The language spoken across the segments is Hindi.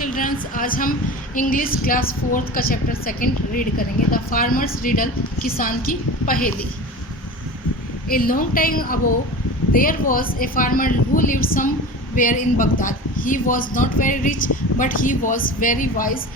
चिल्ड्रंस, आज हम इंग्लिश क्लास 4th का चैप्टर 2 रीड करेंगे। द फार्मर्स रिडल, किसान की पहेली। A long time ago there was a farmer who lived somewhere in Baghdad. He was not very rich but he was very wise.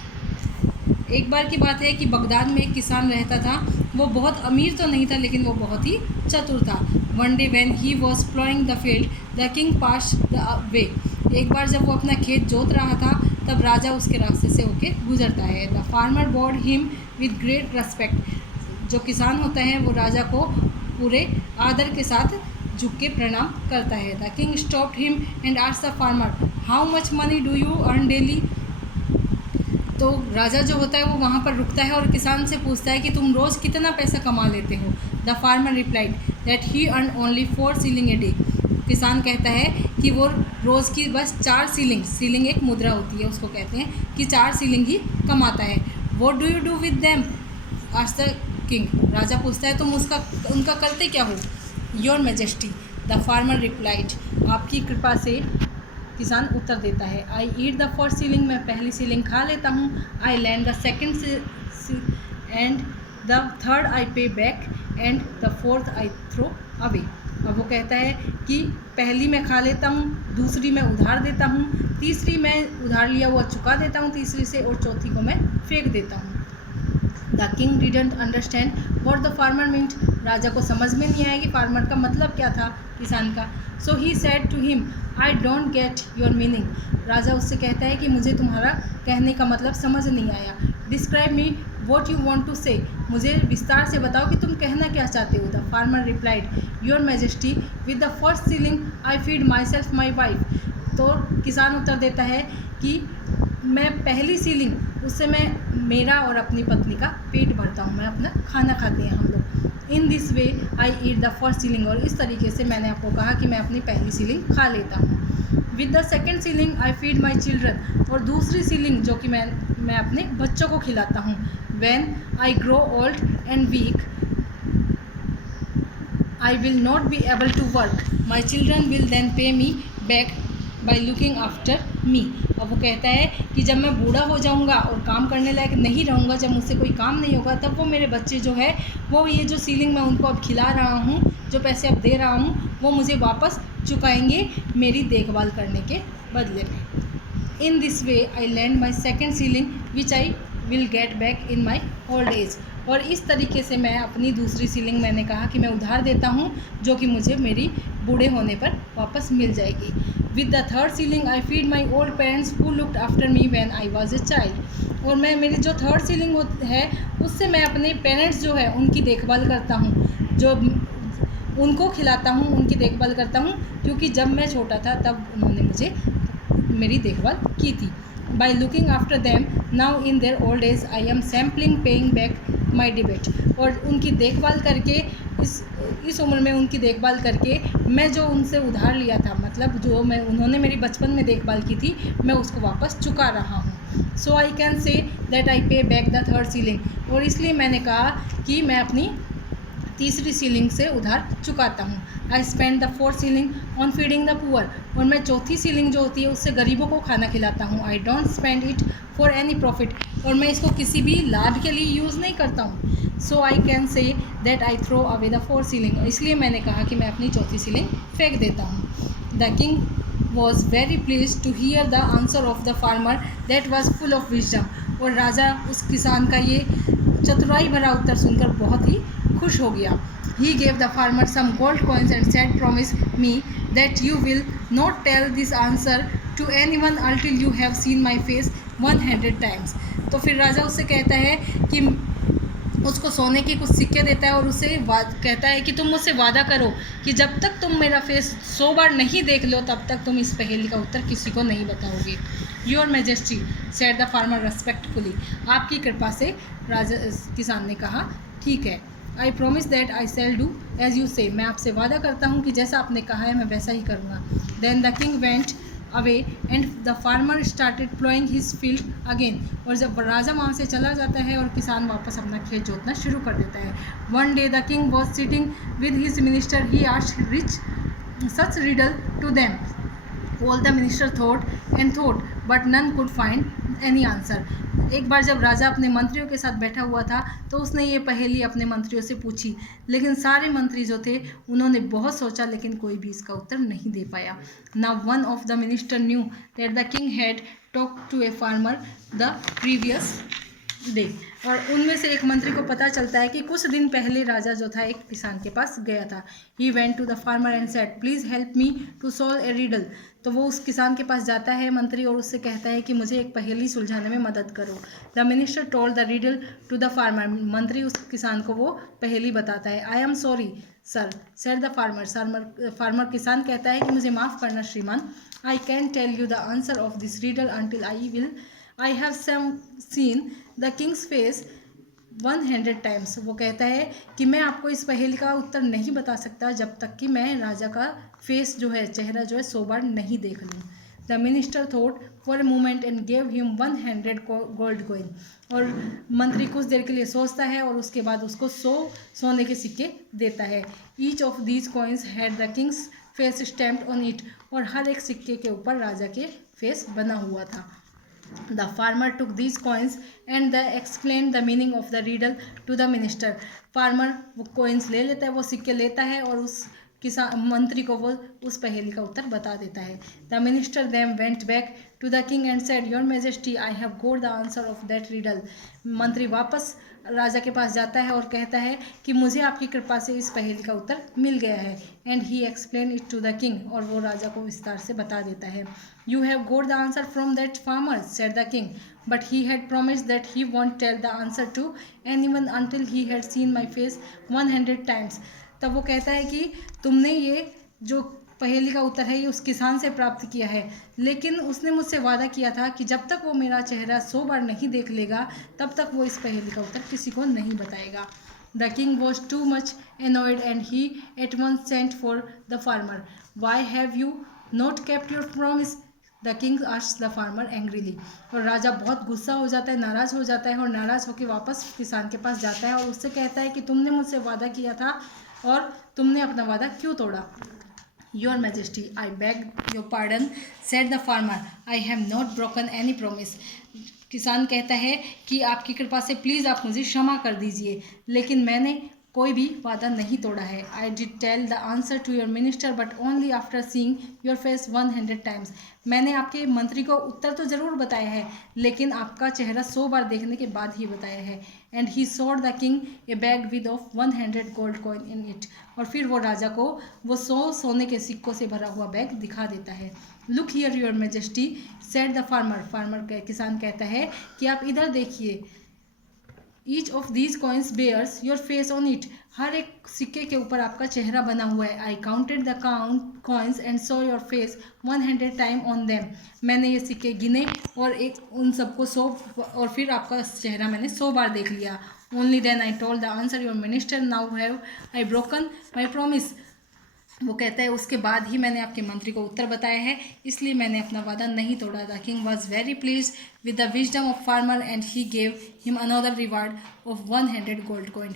एक बार की बात है कि बगदाद में एक किसान रहता था। वो बहुत अमीर तो नहीं था लेकिन वो बहुत ही चतुर था। One day when he was ploughing the field the king pass the way. एक बार जब वो अपना खेत जोत रहा था तब राजा उसके रास्ते से होके गुजरता है। The farmer bowed him with great respect. जो किसान होता है वो राजा को पूरे आदर के साथ झुक के प्रणाम करता है। The king stopped him and asked the farmer, how much money do you earn daily. तो राजा जो होता है वो वहाँ पर रुकता है और किसान से पूछता है कि तुम रोज़ कितना पैसा कमा लेते हो। The farmer replied that he earn only 4 shilling a day. किसान कहता है कि वो रोज़ की बस 4 shilling एक मुद्रा होती है, उसको कहते हैं कि 4 shilling ही कमाता है। What do you do with them asked the king. राजा पूछता है तुम उनका करते क्या हो। Your majesty, the farmer replied, आपकी कृपा से किसान उत्तर देता है। आई ईट द 4th shilling, मैं पहली shilling खा लेता हूँ। I lend the 2nd and the 3rd I pay back and the 4th I throw away. अब वो कहता है कि पहली मैं खा लेता हूँ, दूसरी मैं उधार देता हूँ, तीसरी मैं उधार लिया हुआ चुका देता हूँ तीसरी से, और चौथी को मैं फेंक देता हूँ। The king didn't understand what the farmer meant. राजा को समझ में नहीं आया कि फार्मर का मतलब क्या था, किसान का। So he said to him, I don't get your meaning. राजा उससे कहता है कि मुझे तुम्हारा कहने का मतलब समझ नहीं आया। Describe me what you want to say, मुझे विस्तार से बताओ कि तुम कहना क्या चाहते हो। The farmer replied, your majesty with the 1st shilling I feed my self my wife. तो किसान उत्तर देता है कि मैं पहली shilling उससे मैं मेरा और अपनी पत्नी का पेट भरता हूँ, मैं अपना खाना खाते हैं हम लोग। In this way I eat the 1st shilling, और इस तरीके से मैंने आपको कहा कि मैं अपनी पहली shilling खा लेता हूँ। With the 2nd shilling I feed my children, और दूसरी shilling जो कि मैं अपने बच्चों को खिलाता हूँ। When I grow old and weak I will not be able to work, my children will then pay me back by looking after me. अब वो कहता है कि जब मैं बूढ़ा हो जाऊंगा और काम करने लायक नहीं रहूँगा, जब मुझसे कोई काम नहीं होगा, तब वो मेरे बच्चे जो है वो ये जो shilling मैं उनको अब खिला रहा हूँ, जो पैसे अब दे रहा हूँ, वो मुझे वापस चुकाएंगे मेरी देखभाल करने के बदले में। In this way I land my 2nd shilling which I will get back in my old age. और इस तरीके से मैं अपनी दूसरी shilling, मैंने कहा कि मैं उधार देता हूँ, जो कि मुझे मेरी बूढ़े होने पर वापस मिल जाएगी। With the 3rd shilling I feed my old parents who looked after me when I was a child. और मैं मेरी जो 3rd shilling है उससे मैं अपने पेरेंट्स जो है उनकी देखभाल करता हूँ, जो उनको खिलाता हूँ, उनकी देखभाल करता हूँ, क्योंकि जब मैं छोटा था तब उन्होंने मुझे मेरी देखभाल की थी। By looking after them now in their old age I am sampling paying back my डिबेट। और उनकी देखभाल करके इस उम्र में उनकी देखभाल करके मैं जो उनसे उधार लिया था, मतलब जो उन्होंने मेरी बचपन में देखभाल की थी, मैं उसको वापस चुका रहा हूँ। So I can say that I pay back the 3rd shilling, और इसलिए मैंने कहा कि मैं अपनी तीसरी shilling से उधार चुकाता हूँ। I spend the 4th shilling on feeding the poor, और मैं चौथी shilling जो होती है उससे गरीबों को खाना खिलाता हूँ। I don't spend it for any profit, और मैं इसको किसी भी लाभ के लिए यूज़ नहीं करता हूँ। So I can say that I throw away the 4th shilling, इसलिए मैंने कहा कि मैं अपनी चौथी shilling फेंक देता हूँ। The king was very please to hear the answer of the farmer that was full of wisdom. और राजा उस किसान का ये चतुराई भरा उत्तर सुनकर बहुत ही खुश हो गया। He gave the farmer some gold coins and said, promise me that you will not tell this answer to anyone until you have seen my face 100 times। तो फिर राजा उससे कहता है कि उसको सोने के कुछ सिक्के देता है और उसे कहता है कि तुम मुझसे वादा करो कि जब तक तुम मेरा फेस 100 बार नहीं देख लो तब तक तुम इस पहेली का उत्तर किसी को नहीं बताओगे। Your majesty, said the farmer respectfully, आपकी कृपा से राजा किसान ने कहा ठीक है। I promise that I shall do as you say, मैं आपसे वादा करता हूँ कि जैसा आपने कहा है मैं वैसा ही करूँगा। Then the king went away and the farmer started ploughing his field again. और जब राजा वहाँ से चला जाता है और किसान वापस अपना खेत जोतना शुरू कर देता है। One day the king was sitting with his minister, he asked rich such riddle to them. All the minister thought and thought, but none could find any answer. एक बार जब राजा अपने मंत्रियों के साथ बैठा हुआ था तो उसने ये पहेली अपने मंत्रियों से पूछी, लेकिन सारे मंत्री जो थे उन्होंने बहुत सोचा लेकिन कोई भी इसका उत्तर नहीं दे पाया। Now one of the minister knew that the king had talk to a farmer the previous day. और उनमें से एक मंत्री को पता चलता है कि कुछ दिन पहले राजा जो था एक किसान के पास गया था। He went to the farmer and said please help me to solve a riddle. तो वो उस किसान के पास जाता है मंत्री और उससे कहता है कि मुझे एक पहेली सुलझाने में मदद करो। The minister told the riddle to the farmer. मंत्री उस किसान को वो पहेली बताता है। I am sorry sir said the farmer. Farmer किसान कहता है कि मुझे माफ़ करना श्रीमान, I can tell you the answer of this riddle until I have seen the king's face 100 times. वो कहता है कि मैं आपको इस पहेली का उत्तर नहीं बता सकता जब तक कि मैं राजा का फेस जो है, चेहरा जो है, 100 बार नहीं देख लूँ। The minister thought for a moment and gave him 100 gold coin. और मंत्री कुछ देर के लिए सोचता है और उसके बाद उसको 100 सोने के सिक्के देता है। Each of these coins had the king's face stamped on it. और हर एक सिक्के के ऊपर राजा के फेस बना हुआ था। The farmer took these coins and explained the meaning of the riddle to the minister. Farmer वो coins ले लेता है, वो सिक्के लेता है और उस किसान मंत्री को वो उस पहेली का उत्तर बता देता है। The minister then went back to the king and said, Your Majesty, I have got the answer of that riddle. मंत्री वापस राजा के पास जाता है और कहता है कि मुझे आपकी कृपा से इस पहेली का उत्तर मिल गया है। And he explain it to the king. और वो राजा को विस्तार से बता देता है। You have got the answer from that farmer said the king, but he had promised that he won't tell the answer to anyone until he had seen my face 100 times. तब वो कहता है कि तुमने ये जो पहेली का उत्तर है ये उस किसान से प्राप्त किया है, लेकिन उसने मुझसे वादा किया था कि जब तक वो मेरा चेहरा 100 बार नहीं देख लेगा तब तक वो इस पहेली का उत्तर किसी को नहीं बताएगा। The king was too much annoyed and he at once sent for the farmer. Why have you not kept your promise the king asked the farmer angrily. और राजा बहुत गुस्सा हो जाता है, नाराज़ हो जाता है और नाराज़ होकर वापस किसान के पास जाता है और उससे कहता है कि तुमने मुझसे वादा किया था और तुमने अपना वादा क्यों तोड़ा। Your Majesty, I beg your pardon, said the farmer. I have not broken any promise. किसान कहता है कि आपकी कृपा से प्लीज़ आप मुझे क्षमा कर दीजिए, लेकिन मैंने कोई भी वादा नहीं तोड़ा है। I did tell the answer to your minister but only after seeing your face 100 times. मैंने आपके मंत्री को उत्तर तो ज़रूर बताया है, लेकिन आपका चेहरा 100 बार देखने के बाद ही बताया है। And he showed the king A bag with of 100 gold coin in it. और फिर वो राजा को वो 100 सोने के सिक्कों से भरा हुआ बैग दिखा देता है। Look here your majesty said the farmer. किसान कहता है कि आप इधर देखिए। Each of these coins bears your face on it. हर एक सिक्के के ऊपर आपका चेहरा बना हुआ है। I counted the coins and saw your face 100 time on them. मैंने ये सिक्के गिने और एक उन सबको 100 और फिर आपका चेहरा मैंने 100 बार देख लिया। Only then I told the answer your minister now have I broken my promise. वो कहता है उसके बाद ही मैंने आपके मंत्री को उत्तर बताया है, इसलिए मैंने अपना वादा नहीं तोड़ा। The king was very please with the wisdom of farmer and he gave him another reward of 100 gold coin.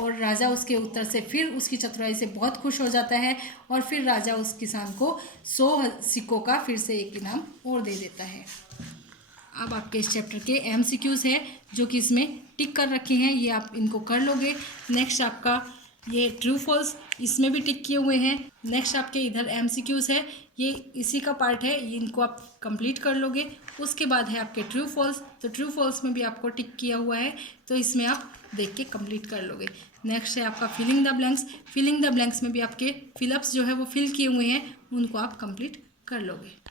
और राजा उसके उत्तर से फिर उसकी चतुराई से बहुत खुश हो जाता है और फिर राजा उस किसान को 100 सिक्कों का फिर से एक इनाम और दे देता है। अब आपके इस चैप्टर के MCQs है जो कि इसमें टिक कर रखे हैं, ये आप इनको कर लोगे। नेक्स्ट आपका ये ट्रू फॉल्स, इसमें भी टिक किए हुए हैं। नेक्स्ट आपके इधर MCQs है, ये इसी का पार्ट है, ये इनको आप कंप्लीट कर लोगे। उसके बाद है आपके ट्रू फॉल्स, तो ट्रू फॉल्स में भी आपको टिक किया हुआ है, तो इसमें आप देख के कंप्लीट कर लोगे। नेक्स्ट है आपका filling the blanks. Filling the blanks में भी आपके फिलअप्स जो है वो फिल किए हुए हैं, उनको आप कंप्लीट कर लोगे।